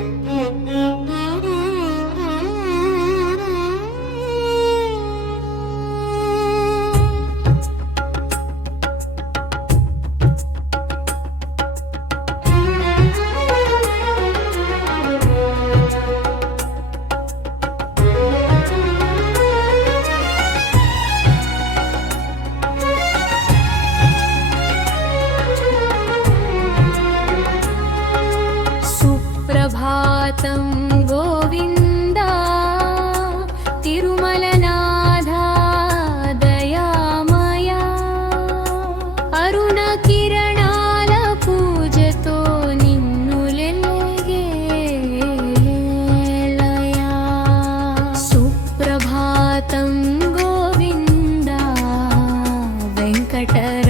Mm-hmm. स्वातं Govinda तिरुमलनाधा दयामया अरुणकिरणाल पूजतो निन्नुलेगे लया सुप्रभातं गोविन्दा वेङ्कटर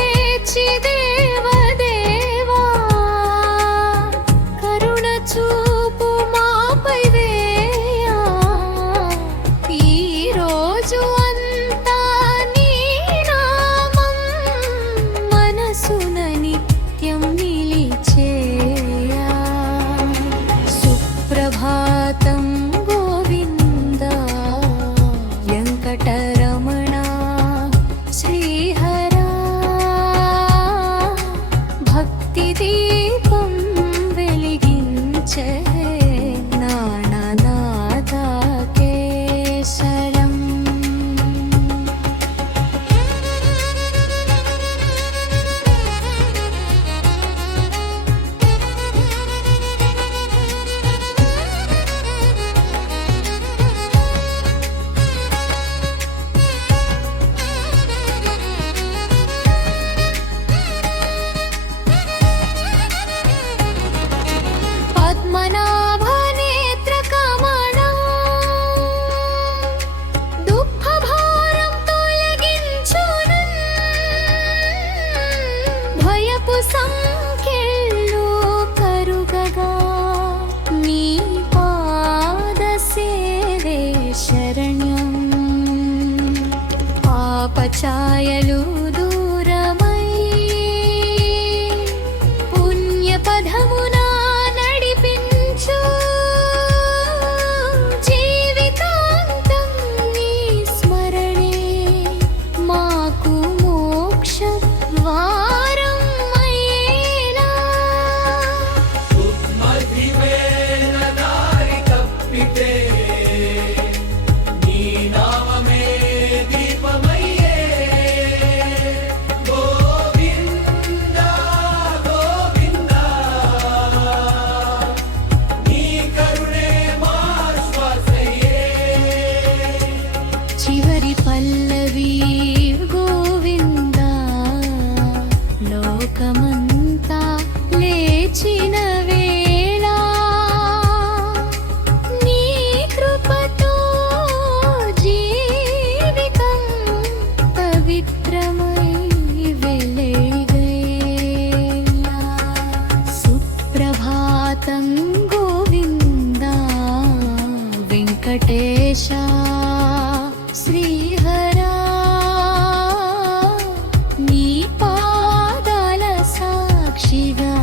తెలియలూదు ईशा श्रीहरा नीपादल साक्षिगा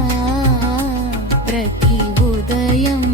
प्रति उदयम्